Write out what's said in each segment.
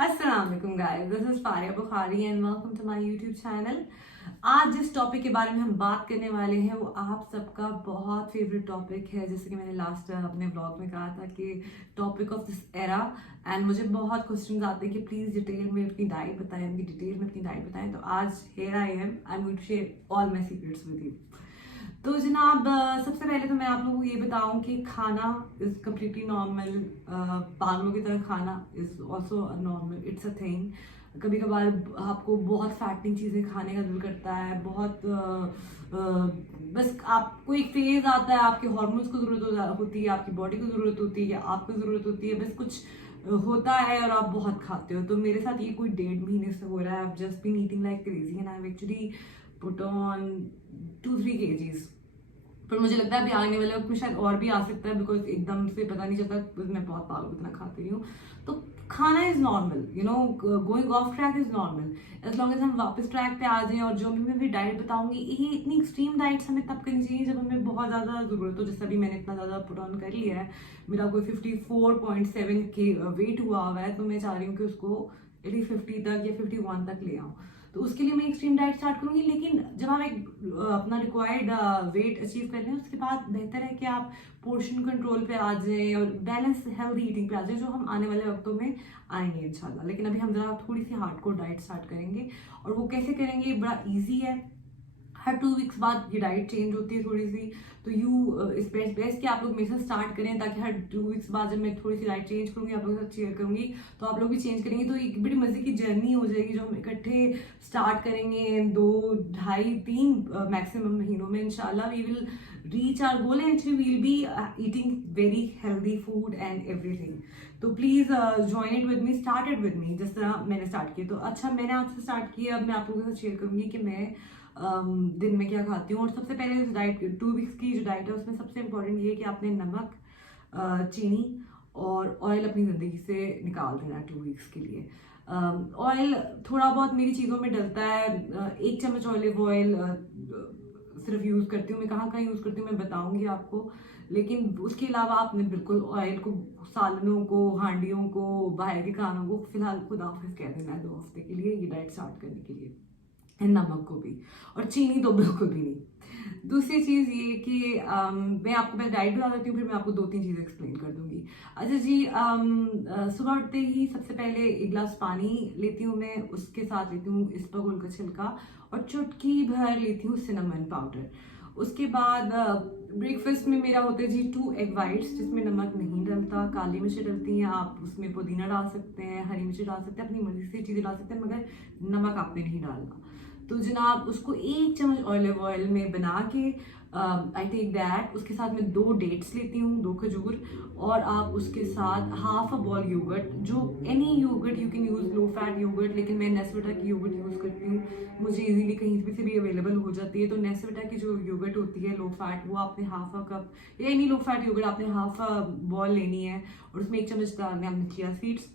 अस्सलाम वालेकुम guys, this is Faria Bukhari and welcome to my YouTube channel. आज जिस टॉपिक के बारे में हम बात करने वाले हैं वो आप सबका बहुत फेवरेट टॉपिक है। जैसे कि मैंने लास्ट अपने ब्लॉग में कहा था कि topic of this era, and मुझे बहुत क्वेश्चंस आते हैं कि प्लीज डिटेल में अपनी डाइट बताएं, तो आज here I am going to share all my secrets with you. तो जनाब, सबसे पहले तो मैं आप लोगों को ये बताऊं कि खाना इज कम्प्लीटली नॉर्मल। पागलों की तरह खाना is also normal, it's a thing. कभी कभार आपको बहुत फैटिंग चीज़ें खाने का दिल करता है, बहुत बस आपको एक फेज आता है, आपके हार्मोन्स को ज़रूरत होती है, आपकी बॉडी को ज़रूरत होती है, आपको ज़रूरत होती है, बस कुछ होता है और आप बहुत खाते हो। तो मेरे साथ ये कोई 1.5 महीने से हो रहा है। I've just been eating like crazy and I've actually put on 2-3 kgs। पर मुझे लगता है अभी आने वाले वक्त में शायद और भी आ सकता है, बिकॉज एकदम से पता नहीं चलता, मैं बहुत पागल इतना खाती हूँ। तो खाना is normal, you know, going off track is normal, as long as हम वापस ट्रैक पे आ जाएं। और जो मैं भी डाइट बताऊंगी, ये इतनी एक्सट्रीम डाइट्स हमें तब करनी चाहिए जब हमें बहुत ज़्यादा ज़रूरत हो। जैसे अभी मैंने इतना ज़्यादा पुट ऑन कर लिया है, मेरा कोई 54.7 के वेट हुआ है, तो मैं चाह रही हूँ कि उसको एटलीस्ट 50 तक या 51 तक ले आऊँ। तो उसके लिए मैं एक्सट्रीम डाइट स्टार्ट करूंगी। लेकिन जब आप एक अपना रिक्वायर्ड वेट अचीव कर लें, उसके बाद बेहतर है कि आप पोर्शन कंट्रोल पे आ जाएं और बैलेंस हेल्दी ईटिंग पे आ जाएं, जो हम आने वाले वक्तों में आएंगे इंशाल्लाह। लेकिन अभी हम जरा थोड़ी सी हार्डकोर डाइट स्टार्ट करेंगे, और वो कैसे करेंगे, बड़ा ईजी है। हर 2 वीक्स बाद ये डाइट चेंज होती है थोड़ी सी। तो इस बेस्ट कि आप लोग मेरे साथ स्टार्ट करें, ताकि हर 2 वीक्स बाद जब मैं थोड़ी सी डाइट चेंज करूंगी, आप लोगों के साथ शेयर करूंगी, तो आप लोग भी चेंज करेंगे। तो एक बड़ी मजे की जर्नी हो जाएगी जो हम इकट्ठे स्टार्ट करेंगे 2, 2.5, 3 मैक्सिमम महीनों में। इंशाल्लाह we will reach our goal and we will be eating very healthy food and everything. तो please join it with me, start it with me, जिस तरह मैंने स्टार्ट किया। तो अच्छा, मैंने आपसे स्टार्ट किया, अब मैं आप लोगों के साथ शेयर करूंगी कि मैं दिन में क्या खाती हूँ। और सबसे पहले उस डाइट 2 वीक्स की जो डाइट है, उसमें सबसे इम्पोर्टेंट ये है कि आपने नमक, चीनी और ऑयल अपनी ज़िंदगी से निकाल देना 2 वीक्स के लिए। ऑयल थोड़ा बहुत मेरी चीज़ों में डलता है। 1 चम्मच ऑलिव ऑयल सिर्फ यूज़ करती हूँ मैं। कहाँ कहाँ यूज़ करती हूँ मैं बताऊँगी आपको। लेकिन उसके अलावा आपने बिल्कुल ऑयल को, सालनों को, हांडियों को, बाहर के खानों को फिलहाल खुदा हाफिज कह देना है 2 हफ्ते के लिए, ये डाइट स्टार्ट करने के लिए। नमक को भी, और चीनी तो बिल्कुल भी नहीं। दूसरी चीज़ ये कि मैं आपको पहले डाइट बता देती हूँ, फिर मैं आपको 2-3 चीज़ें एक्सप्लेन कर दूंगी। अच्छा जी, सुबह उठते ही सबसे पहले 1 गिलास पानी लेती हूँ मैं, उसके साथ लेती हूँ इसबगोल का छिलका और चुटकी भर लेती हूँ सिनेमन पाउडर। उसके बाद ब्रेकफास्ट में मेरा होता है जी 2 एग वाइट्स, जिसमें नमक नहीं डलता, काली मिर्च डलती हैं। आप उसमें पुदीना डाल सकते हैं, हरी मिर्च डाल सकते हैं, अपनी मर्जी से चीज़ें डाल सकते हैं, मगर नमक आपने नहीं डालना। तो जनाब, उसको 1 चम्मच ऑलिव ऑयल में बना के आई टेक दैट। उसके साथ मैं 2 डेट्स लेती हूँ, 2 खजूर, और आप उसके साथ हाफ अ बॉल योगर्ट, जो any yoghurt you can use, low fat yoghurt, लेकिन मैं नेस्विटा की योगर्ट यूज़ करती हूँ, मुझे इजीली कहीं भी से भी अवेलेबल हो जाती है। तो नेस्विटा की जो योगर्ट होती है लो फैट, वो आपने हाफ अ कप, या एनी लो फैट योगर्ट आपने हाफ अ बॉल लेनी है, और उसमें 1 चम्मच डालने आपने चिया सीड्स।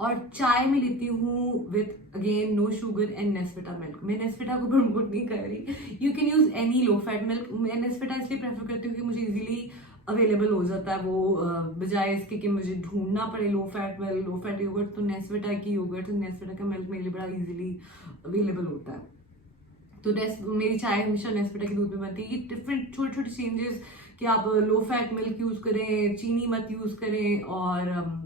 और चाय में लेती हूँ with again no sugar and Nesvita milk. मैं नेस्विटा को प्रमोट नहीं कर रही, you can use any low fat milk. मैं नेस्विटा इसलिए प्रेफर करती हूँ कि मुझे इजीली अवेलेबल हो जाता है वो, बजाय इसके कि मुझे ढूंढना पड़े low fat milk, low fat yoghurt. तो नेस्विटा की योगर्ट, नेस्विटा का मिल्क मेरे लिए बड़ा इजीली अवेलेबल होता है। तो मेरी चाय हमेशा नेस्विटा के दूध में बनती है। ये डिफरेंट छोटे छोटे चेंजेस कि आप लो फैट मिल्क यूज करें, चीनी मत यूज करें, और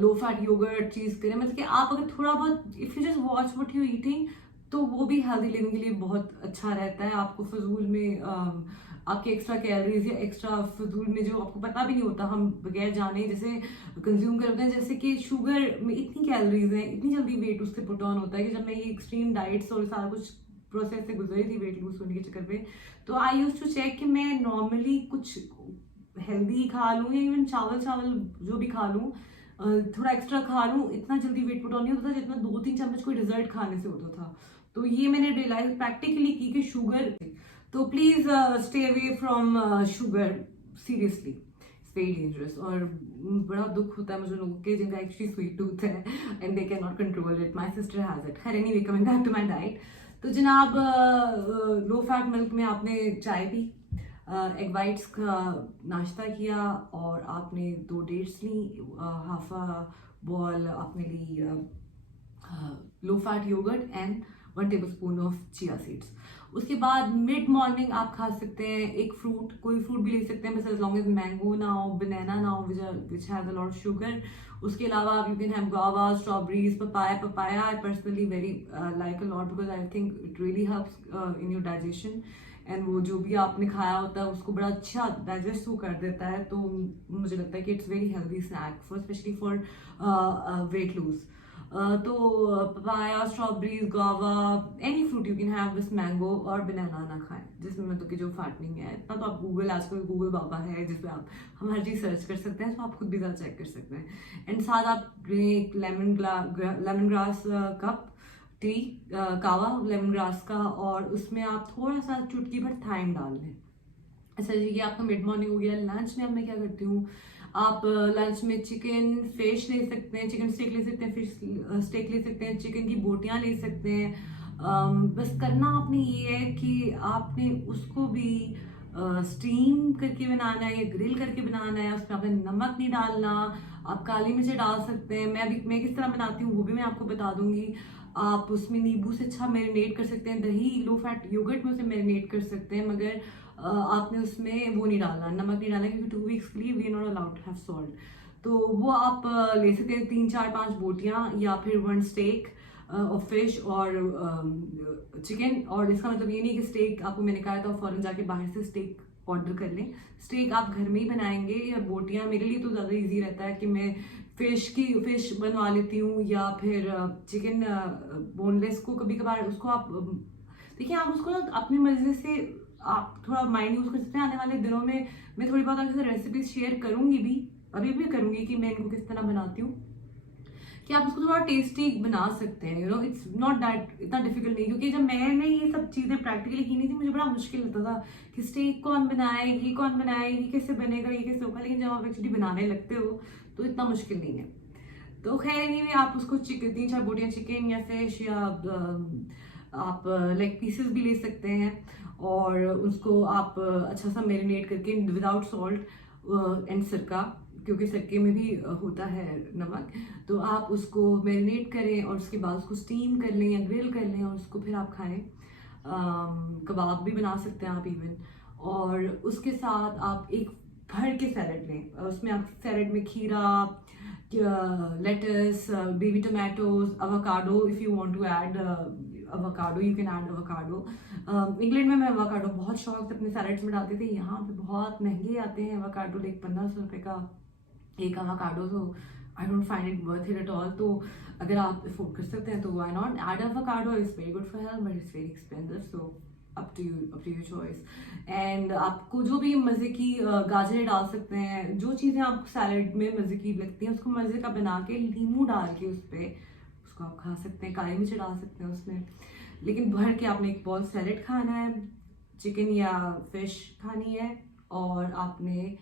लो फैट योगर्ट चीज करें। मतलब कि आप अगर थोड़ा बहुत, if you just watch what you eating, तो वो भी हेल्दी लिविंग के लिए बहुत अच्छा रहता है। आपको फजूल में आपके एक्स्ट्रा कैलोरीज या एक्स्ट्रा फजूल में जो आपको पता भी नहीं होता, हम बगैर जाने जैसे कंज्यूम करते हैं। जैसे कि शुगर में इतनी कैलोरीज हैं, इतनी जल्दी वेट उससे पुट ऑन होता है कि जब मैं ये एक्सट्रीम डाइट्स और सारा कुछ प्रोसेस से गुजरी थी वेट लूज होने के चक्कर पे, तो आई यूज टू चेक कि मैं नॉर्मली कुछ हेल्दी खा लूँ, या इवन चावल चावल जो भी खा लूँ, थोड़ा एक्स्ट्रा खा लूँ, इतना जल्दी वेट पुट ऑन नहीं होता था जितना 2-3 चम्मच कोई डिजर्ट खाने से होता था। तो ये मैंने रियलाइज प्रैक्टिकली की कि शुगर, तो please stay away from sugar, seriously it's very dangerous. और बड़ा दुख होता है मुझे लोगों के जिनका एक्चुअली स्वीट टूथ है and they can not control it. My sister has it. खैर, anyway, coming back to my diet. तो जनाब, लो फैट मिल्क में आपने चाय पी, एग वाइट्स का नाश्ता किया और आपने 2 डेट्स ली, हाफ अ बॉल आपने ली low fat yogurt and 1 tablespoon of chia seeds. उसके बाद मिड मॉर्निंग आप खा सकते हैं एक फ्रूट, कोई फ्रूट भी ले सकते हैं, बस एज लॉन्ग एज मैंगो ना हो, बनाना ना हो which has a lot of sugar. उसके अलावा आप you can have guava, strawberries, papaya I personally very like a lot because I think it really helps in your digestion and वो जो भी आपने खाया होता है उसको बड़ा अच्छा डाइजेस्ट वो कर देता है। तो मुझे लगता है कि it's very healthy snack for specially for weight lose. तो papaya, strawberries, guava, any fruit you can have, बस मैंगो और बनाना ना खाएं जिसमें मतलब कि जो फैटनिंग है। इतना तो आप गूगल, आजकल गूगल बाबा है जिसपे आप हम हर चीज़ सर्च कर सकते हैं, तो आप खुद भी ज़्यादा चेक कर सकते हैं। एंड साथ आप एक लेमन ग्रास कप टी, कावा लेमन ग्रास का, और उसमें आप थोड़ा सा चुटकी भर थाइम डाल लें। अच्छा जी, ये आपका मिड मॉर्निंग हो गया। लंच में अब मैं क्या करती हूँ, आप लंच में चिकन फिश ले सकते हैं, चिकन स्टेक ले सकते हैं, फिश स्टेक ले सकते हैं, चिकन की बोटियाँ ले सकते हैं। बस करना आपने ये है कि आपने उसको भी स्टीम करके बनाना है या ग्रिल करके बनाना है। उसमें आपने नमक नहीं डालना, आप काली मिर्च डाल सकते हैं। मैं किस तरह बनाती हूँ वो भी मैं आपको बता दूंगी। आप उसमें नींबू से अच्छा मैरिनेट कर सकते हैं, दही लो फैट योगर्ट में उसे मैरिनेट कर सकते हैं, मगर आपने उसमें वो नहीं डालना, नमक नहीं डालना, क्योंकि 2 वीक्स के लिए we are not allowed to have salt. तो वो आप ले सकते हैं 3 4 5 बोटियाँ या फिर 1 स्टेक ऑफ फिश और चिकन। और इसका मतलब ये नहीं कि स्टेक आपको मैंने कहा था फौरन जाके बाहर से स्टेक ऑर्डर कर लें। स्टेक आप घर में ही बनाएंगे, या बोटियाँ मेरे लिए तो ज़्यादा इजी रहता है कि मैं फिश बनवा लेती हूँ, या फिर चिकन बोनलेस को कभी कभार उसको आप देखिए, आप उसको ना अपनी मर्जी से आप थोड़ा माइंड यूज कर सकते हैं। आने वाले दिनों में मैं थोड़ी बहुत आपके साथ रेसिपीज शेयर करूंगी भी, अभी भी करूंगी कि मैं इनको किस तरह बनाती हूँ, कि आप उसको थोड़ा टेस्टी बना सकते हैं। You know it's not that इतना डिफिकल्ट नहीं, क्योंकि जब मैंने ये सब चीज़ें प्रैक्टिकली की नहीं थी मुझे बड़ा मुश्किल लगता था कि स्टेक कौन बनाए, ये कौन बनाए, ये कैसे बनेगा, ये कैसे होगा। लेकिन जब आप एक्चुअली बनाने लगते हो तो इतना मुश्किल नहीं है। तो खैर नहीं, आप उसको 3 4 बोटियाँ चिकन या फिश या आप लेग पीसेस भी ले सकते हैं, और उसको आप अच्छा सा मैरिनेट करके विदाउट सॉल्ट एंड सिरका, क्योंकि सिरके में भी होता है नमक, तो आप उसको मैरिनेट करें और उसके बाद उसको स्टीम कर लें या ग्रिल कर लें और उसको फिर आप खाएं। कबाब भी बना सकते हैं आप इवन। और उसके साथ आप एक भर के सैलड लें, उसमें आप सैलड में खीरा, lettuce, baby tomatoes, avocado if you want to add avocado, you can add avocado. England में मैं avocado बहुत शौक से अपने सैलड्स में डालती थी। यहाँ पे बहुत महंगे आते हैं avocado, लाइक 1500 रुपये का एक avocado, तो I don't find it worth it at all. तो अगर आप अफोर्ड कर सकते हैं तो why not add avocado, it's very good for health but it's very expensive, so up to your choice. And आपको जो भी मज़े की गाजरें डाल सकते हैं, जो चीज़ें आपको सैलड में मज़े की लगती हैं उसको मज़े का बना के नींबू डाल के उस पर उसको आप खा सकते हैं, काली मिर्च डाल सकते हैं उसमें। लेकिन भर के आपने एक बॉल सैलड खाना है, चिकन या फिश खानी है, और आपने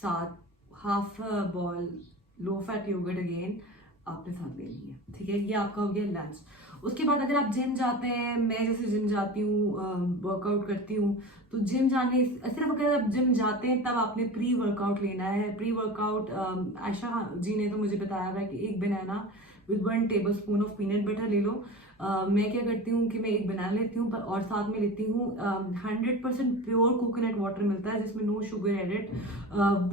साथ half bowl low fat yoghurt again आपने साथ लेनी है। ठीक है, ये आपका हो गया लंच। उसके बाद अगर आप जिम जाते हैं, मैं जैसे जिम जाती हूँ, वर्कआउट करती हूँ, तो जिम जाने सिर्फ अगर आप जिम जाते हैं तब आपने प्री वर्कआउट लेना है। प्री वर्कआउट आयशा जी ने तो मुझे बताया हुआ है कि 1 banana with 1 tablespoon of peanut butter ले लो। मैं क्या करती हूँ कि मैं 1 बनाना लेती हूँ और साथ में लेती हूँ 100% प्योर कोकोनट वाटर मिलता है जिसमें नो शुगर एडेड।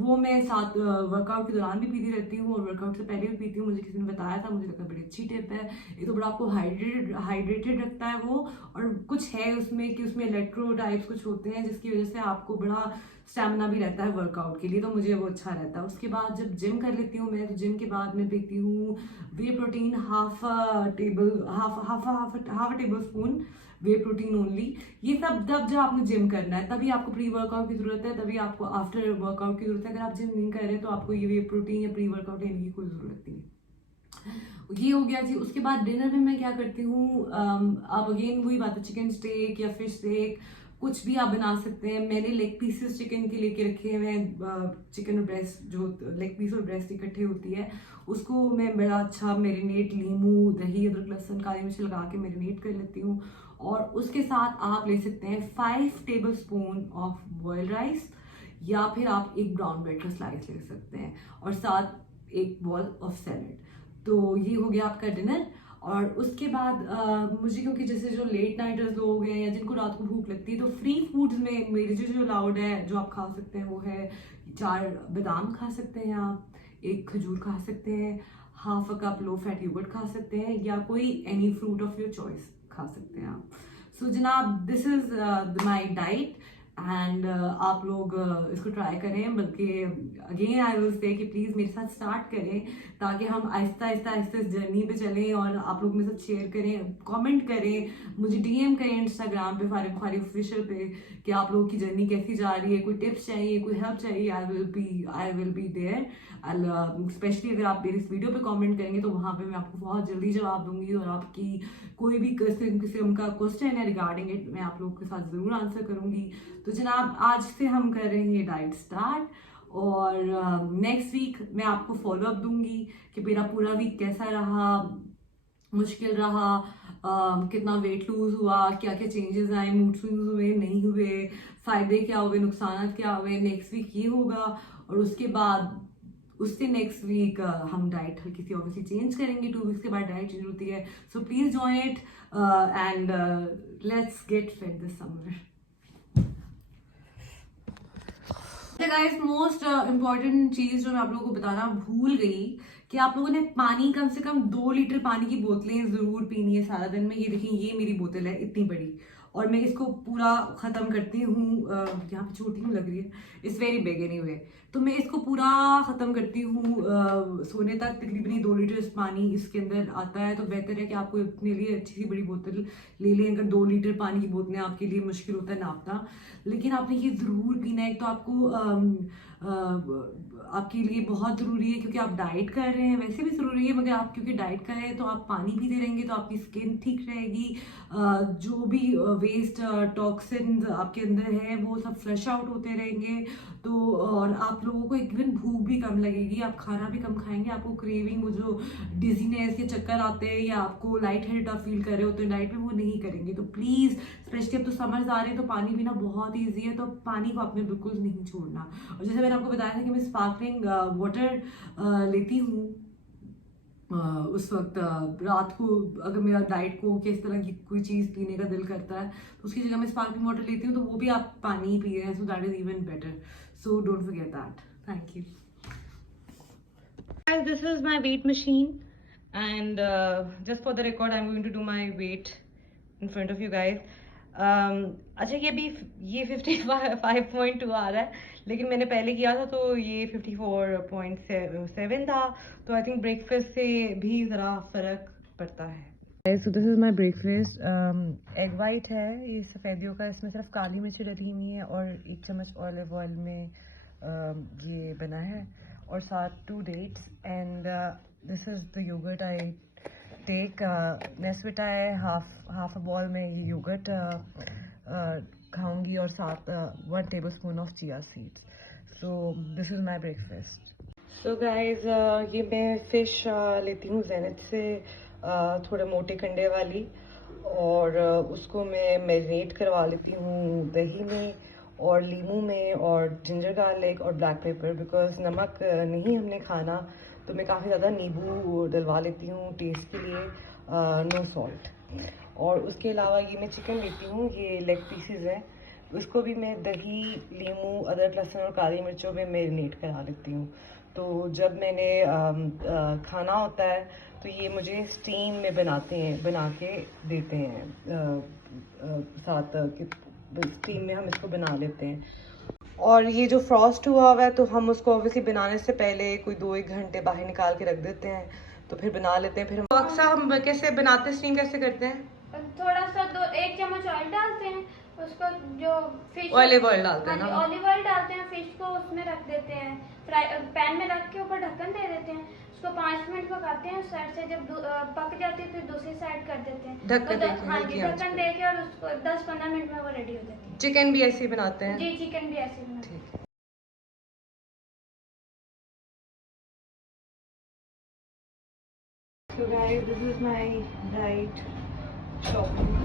वो मैं साथ वर्कआउट के दौरान भी पीती रहती हूँ और वर्कआउट से पहले भी पीती हूँ। मुझे किसी ने बताया था, मुझे लगता है बड़ी अच्छी टिप है। ये तो बड़ा आपको हाइड्रेटेड रखता है वो, और कुछ है उसमें कि उसमें इलेक्ट्रोलाइट्स कुछ होते हैं जिसकी वजह से आपको बड़ा स्टैमिना भी रहता है वर्कआउट के लिए, तो मुझे वो अच्छा रहता है। उसके बाद जब जिम कर लेती हूँ मैं, तो जिम के बाद मैं पीती हूँ whey protein, half a table spoon whey protein only. ये सब तब जब आपने जिम करना है तभी आपको प्री वर्कआउट की जरूरत है, तभी आपको आफ्टर वर्कआउट की जरूरत है। अगर आप जिम नहीं कर रहे तो आपको ये वे प्रोटीन या प्री वर्कआउट लेने की कोई जरूरत नहीं है। ये हो गया जी। उसके बाद डिनर में मैं क्या करती हूँ, आप अगेन वही बात है, चिकन स्टेक या फिश स्टेक कुछ भी आप बना सकते हैं। मैंने लेग पीसेस चिकन के लेके रखे हैं, चिकन और ब्रेस्ट, जो लेग पीस और ब्रेस्ट इकट्ठे होती है उसको मैं बड़ा अच्छा मैरिनेट, नींबू, दही, अदरक, लहसुन, काली मिर्च लगा के मैरिनेट कर लेती हूँ। और उसके साथ आप ले सकते हैं 5 table spoon of boiled rice, या फिर आप एक ब्राउन ब्रेड का स्लाइस ले सकते हैं, और साथ एक बॉल ऑफ सैलेड। तो ये हो गया आपका डिनर। और उसके बाद मुझे, क्योंकि जैसे जो लेट नाइटर्स लोग हैं या जिनको रात को भूख लगती है, तो फ्री फूड्स में मेरे जो अलाउड है जो आप खा सकते हैं वो है 4 बादाम खा सकते हैं आप, 1 खजूर खा सकते हैं, half a cup low fat yoghurt खा सकते हैं, या कोई any fruit of your choice खा सकते हैं आप। सो जनाब, this is my diet and आप लोग इसको ट्राई करें। बल्कि अगेन आई विल से कि प्लीज़ मेरे साथ स्टार्ट करें, ताकि हम आहिस्ता आहिस्ता आहिस्ता इस जर्नी पे चलें, और आप लोग मेरे साथ शेयर करें, कमेंट करें, मुझे डीएम करें इंस्टाग्राम पे फारिब बुखारी ऑफिशियल पे कि आप लोगों की जर्नी कैसी जा रही है, कोई टिप्स चाहिए, कोई हेल्प चाहिए। I will be there. Specially अगर आप मेरे इस वीडियो पे कमेंट करेंगे तो वहाँ पे मैं आपको बहुत जल्दी जवाब दूंगी, और आपकी कोई भी किस्म का क्वेश्चन है रिगार्डिंग इट मैं आप लोगों के साथ ज़रूर आंसर करूंगी। तो जनाब, आज से हम कर रहे हैं ये डाइट स्टार्ट, और नेक्स्ट वीक मैं आपको फॉलो अप दूंगी कि मेरा पूरा वीक कैसा रहा, मुश्किल रहा, कितना वेट लूज हुआ, क्या क्या चेंजेस आए, मूड स्विंग्स हुए नहीं हुए, फायदे क्या हुए, नुकसान क्या हुए। नेक्स्ट वीक ये होगा, और उसके बाद उससे नेक्स्ट वीक हम डाइट हल्की सी ऑब्वियसली चेंज करेंगे। 2 वीक्स के बाद डाइट चेंज होती है। So please join it and let's get fit this summer. Guys, most important चीज जो मैं आप लोगों को बताना भूल गई कि आप लोगों ने पानी कम से कम 2 लीटर पानी की बोतलें जरूर पीनी है सारा दिन में। ये देखिए, ये मेरी बोतल है इतनी बड़ी, और मैं इसको पूरा खत्म करती हूँ। यहाँ पे छोटी क्यों लग रही है, इट्स वेरी बिग एनीवे। तो मैं इसको पूरा खत्म करती हूँ सोने तक। तकरीबन 2 लीटर पानी इसके अंदर आता है। तो बेहतर है कि आपको अपने लिए अच्छी सी बड़ी बोतल ले लें। अगर 2 लीटर पानी की बोतलें आपके लिए मुश्किल होता है नापना, लेकिन आपने ये जरूर पीना है। तो आपको आपके लिए बहुत ज़रूरी है, क्योंकि आप डाइट कर रहे हैं, वैसे भी ज़रूरी है, मगर आप क्योंकि डाइट कर रहे हैं तो आप पानी पीते रहेंगे तो आपकी स्किन ठीक रहेगी, जो भी वेस्ट टॉक्सिन्स आपके अंदर है वो सब फ्लश आउट होते रहेंगे। तो और आप लोगों को एक दिन भूख भी कम लगेगी, आप खाना भी कम खाएंगे, आपको क्रेविंग, वो जो डिजीनेस के चक्कर आते हैं या आपको लाइट हेडेड आप फील कर रहे होते हैं डाइट में, वो नहीं करेंगे। तो प्लीज़, स्पेशली अब तो समर्स आ रहे हैं तो पानी पीना बहुत ईजी है, तो पानी को आपने बिल्कुल नहीं छोड़ना। और जैसे मैंने आपको बताया था कि मैं स्पार्कलिंग वाटर लेती हूँ उस वक्त रात को, अगर मेरा डाइट को किस तरह की कोई चीज़ पीने का दिल करता है तो उसकी जगह मैं स्पार्कलिंग वाटर लेती हूँ, तो वो भी आप पानी ही पी रहे हैं। So that is even better. So don't forget that. Thank you. Guys, this is my weight machine, and just for the record I'm going to do my weight in front of you guys. अच्छा, ये 55.2 आ रहा है, लेकिन मैंने पहले किया था तो ये 54.7 था। तो आई थिंक ब्रेकफास्ट से भी ज़रा फ़र्क पड़ता है। So this is my breakfast. Egg white है, ये सफ़ेदियों का, इसमें सिर्फ काली मिर्च डली हुई है, और 1 चम्मच ऑलिव ऑयल में ये बना है, और साथ 2 dates, and this is the yogurt I take. Nesvita है, हाफ अ बॉल में ये योगर्ट खाऊंगी, और साथ 1 tablespoon of chia seeds. So this is my breakfast. So guys, ये मैं फ़िश लेती हूँ ज़ेनिथ से, थोड़े मोटे कंडे वाली, और उसको मैं मैरिनेट करवा लेती हूँ दही में और लीमू में और जिंजर गार्लिक और ब्लैक पेपर। बिकॉज नमक नहीं हमने खाना, तो मैं काफ़ी ज़्यादा नींबू डलवा लेती हूँ टेस्ट के लिए, नो सॉल्ट। और उसके अलावा ये मैं चिकन लेती हूँ, ये लेग पीसेस है, उसको भी मैं दही, लीमू, अदरक, लहसुन और काली मिर्चों में मैरिनेट करा लेती हूँ। तो जब मैंने खाना होता है तो ये मुझे स्टीम में बना के देते हैं, साथ स्टीम में हम इसको बना लेते हैं। और ये जो फ्रॉस्ट हुआ है तो हम उसको ऑब्वियसली बनाने से पहले कोई 2-1 घंटे बाहर निकाल के रख देते हैं, तो फिर बना लेते हैं। फिर हम अक्सर हम कैसे बनाते हैं, स्टीम कैसे करते हैं? थोड़ा सा 1 चम्मच ऑयल डालते हैं, उसको जो फिश ऑलिव ऑयल डालते हैं ना, ऑलिव ऑयल डालते हैं, फिश को उसमें रख देते हैं, पैन में रख के ऊपर ढक्कन दे देते हैं, उसको 5 मिनट पकाते हैं। उस साइड से जब पक जाती है तो दूसरी साइड कर देते हैं, ढक्कन दे के, और उसको 10-15 मिनट में वो रेडी हो जाती है। चिकन भी ऐसे ही बनाते हैं? जी, चिकन भी ऐसे ही बनाते हैं। So guys, this is my diet shopping